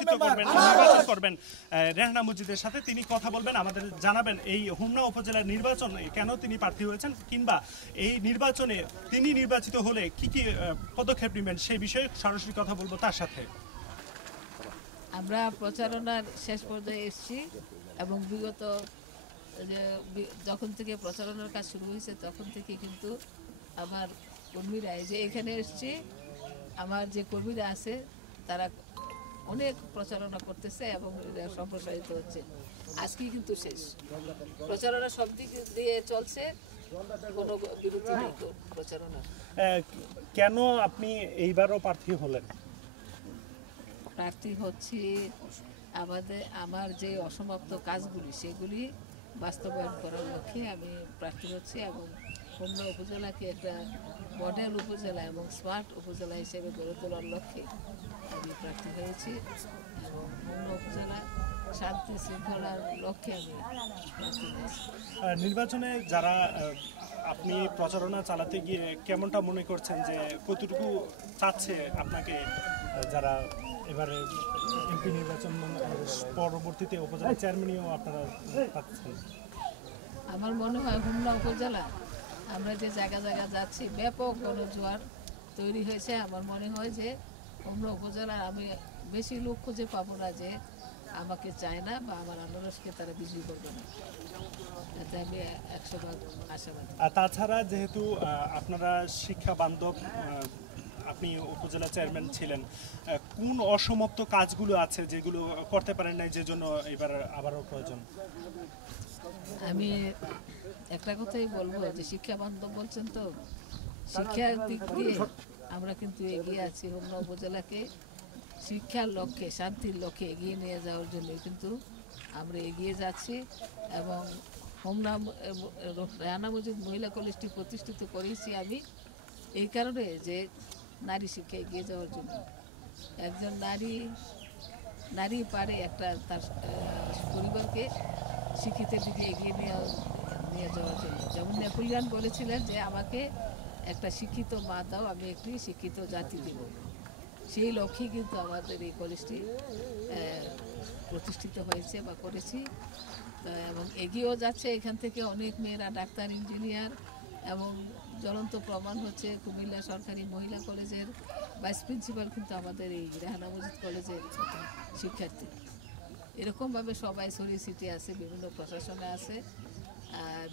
নির্বাচন করবেন রেহানা মজিদের সাথে, তিনি কথা বলবেন, আমাদের জানাবেন এই হোমনা উপজেলার নির্বাচন কেন তিনি প্রার্থী হয়েছেন, কিংবা এই নির্বাচনে তিনি নির্বাচিত হলে কি কি পদক্ষেপ নেবেন সেই বিষয়ে সরাসরি কথা বলবো তার সাথে। আমরা প্রচারণার শেষ পর্যায়ে এসেছি এবং বিগত যখন থেকে প্রচারণার কাজ শুরু হয়েছে তখন থেকে কিন্তু আমার কর্মীরা যে এখানে এসছে, আমার যে কর্মীরা আছে তারা অনেক প্রচারণা করতেছে এবং সম্প্রসারিত হচ্ছে। আজকে কিন্তু শেষ প্রচারণা সব দিক দিয়ে চলছে, কোনো বিরতি নেই প্রচারণা। কেন আপনি এইবারও প্রার্থী হলেন? প্রার্থী হচ্ছি আমার যে অসমাপ্ত কাজগুলি সেগুলি বাস্তবায়ন করার লক্ষ্যে আমি প্রার্থী হচ্ছি এবং হোমনা উপজেলাকে একটা মডেল উপজেলা এবং স্মার্ট উপজেলা হিসেবে গড়ে তোলার লক্ষ্যে আমি প্রার্থী হয়েছি এবং হোমনা উপজেলা শান্তি শৃঙ্খলার লক্ষ্যে আমি প্রার্থী হয়েছি। নির্বাচনে যারা আপনি প্রচারণা চালাতে গিয়ে কেমনটা মনে করছেন যে কতটুকু চাচ্ছে আপনাকে যারা এবারে এমপি নির্বাচন পরবর্তীতে উপজেলা চেয়ারম্যানও আপনারা পাচ্ছেন? আমার মনে হয় হোমনা উপজেলা আমরা যে জায়গা যাচ্ছি ব্যাপক গণজোয়ার তৈরি হয়েছে। আমার মনে হয় যে হোমনা উপজেলার আমি বেশি লোক খুঁজে পাবো না যে আমাকে চায় না বা আমার আনারসকে তারা বিজয়ী করবে না, এতে আমি 100% আশাবাদী। আর তাছাড়া যেহেতু আপনারা শিক্ষা বান্ধব, আপনি উপজেলা চেয়ারম্যান ছিলেন, কোন অসমাপ্ত কাজগুলো আছে যেগুলো করতে পারেন নাই, যে জন্য এবার আবারও প্রয়োজন? আমি একটা কথাই বলবো যে শিক্ষা বান্ধব বলছেন তো, শিক্ষার দিক দিয়ে আমরা কিন্তু এগিয়ে আছি। হোমনা উপজেলাকে শিক্ষার লক্ষ্যে, শান্তির লক্ষ্যে এগিয়ে নিয়ে যাওয়ার জন্য কিন্তু আমরা এগিয়ে যাচ্ছি এবং হোমনা রেহানা মজিদ মহিলা কলেজটি প্রতিষ্ঠিত করেছি আমি এই কারণে যে নারী শিক্ষা এগিয়ে যাওয়ার জন্য। একজন নারী পারে একটা তার পরিবারকে শিক্ষিতের দিকে এগিয়ে নিয়ে যাওয়ার জন্য। যেমন নেপোলিয়ান বলেছিলেন যে আমাকে একটা শিক্ষিত মা দাও, আমি একটি শিক্ষিত জাতি দেব। সেই লক্ষ্যে কিন্তু আমাদের এই কলেজটি প্রতিষ্ঠিত হয়েছে বা করেছি এবং এগিয়েও যাচ্ছে। এখান থেকে অনেক মেয়েরা ডাক্তার, ইঞ্জিনিয়ার এবং জ্বলন্ত প্রমাণ হচ্ছে কুমিল্লা সরকারি মহিলা কলেজের ভাইস প্রিন্সিপাল কিন্তু আমাদের এই রেহানা মজিদ কলেজের শিক্ষার্থী। এরকমভাবে সবাই ছড়িয়ে ছিটিয়ে আছে, বিভিন্ন প্রশাসনে আছে,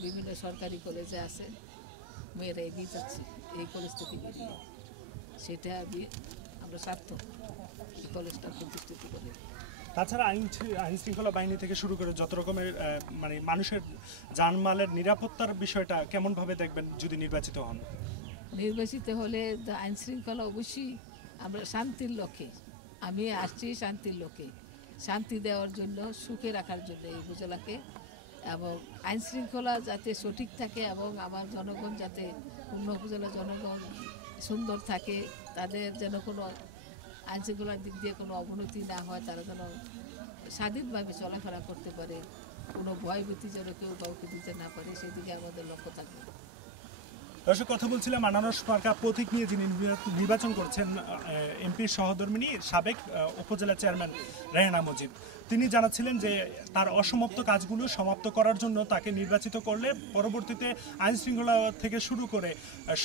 বিভিন্ন সরকারি কলেজে আছে। মেয়েরা এগিয়ে যাচ্ছে এই কলেজ থেকে বেরিয়ে, সেটা আমরা সার্থক এই কলেজটা প্রতিষ্ঠিত করে। তাছাড়া আইন শৃঙ্খলা বাহিনী থেকে শুরু করে যত রকমের মানে মানুষের জানমালের নিরাপত্তার বিষয়টা কেমনভাবে দেখবেন যদি নির্বাচিত হন? নির্বাচিত হলে আইন শৃঙ্খলা অবশ্যই আমরা শান্তির লক্ষ্যে, আমি আসছি শান্তির লক্ষ্যে, শান্তি দেওয়ার জন্য, সুখে রাখার জন্য এই উপজেলাকে, এবং আইন শৃঙ্খলা যাতে সঠিক থাকে এবং আমার জনগণ যাতে হোমনা উপজেলার জনগণ সুন্দর থাকে, তাদের যেন কোনো আইন শৃঙ্খলার দিক দিয়ে কোনো অবনতি না হয়, তারা যেন স্বাধীনভাবে চলাফেরা করতে পারে, কোনো ভয়ভীতি যেন কেউ কাউকে দিতে না পারে, সেদিকে আমাদের লক্ষ্য থাকবে। দর্শক, কথা বলছিলাম আনারস মার্কা প্রতীক নিয়ে যিনি নির্বাচন করছেন এমপির সহধর্মিণী সাবেক উপজেলা চেয়ারম্যান রেহানা মজিদ। তিনি জানাচ্ছিলেন যে তার অসমাপ্ত কাজগুলো সমাপ্ত করার জন্য তাকে নির্বাচিত করলে পরবর্তীতে আইন শৃঙ্খলা থেকে শুরু করে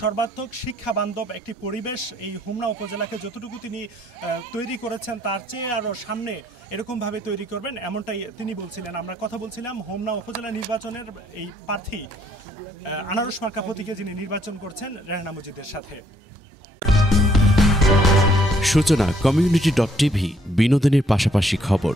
সর্বাত্মক শিক্ষা বান্ধব একটি পরিবেশ এই হোমনা উপজেলাকে যতটুকু তিনি তৈরি করেছেন তার চেয়ে আরও সামনে এরকমভাবে তৈরি করবেন, এমনটাই তিনি বলছিলেন। আমরা কথা বলছিলাম হোমনা উপজেলা নির্বাচনের এই প্রার্থী আনারস মার্কা প্রতীকে যিনি নির্বাচন করছেন রেহানা মজিদের সাথে। সূচনা কমিউনিটি.টিভি, বিনোদনের পাশাপাশি খবর।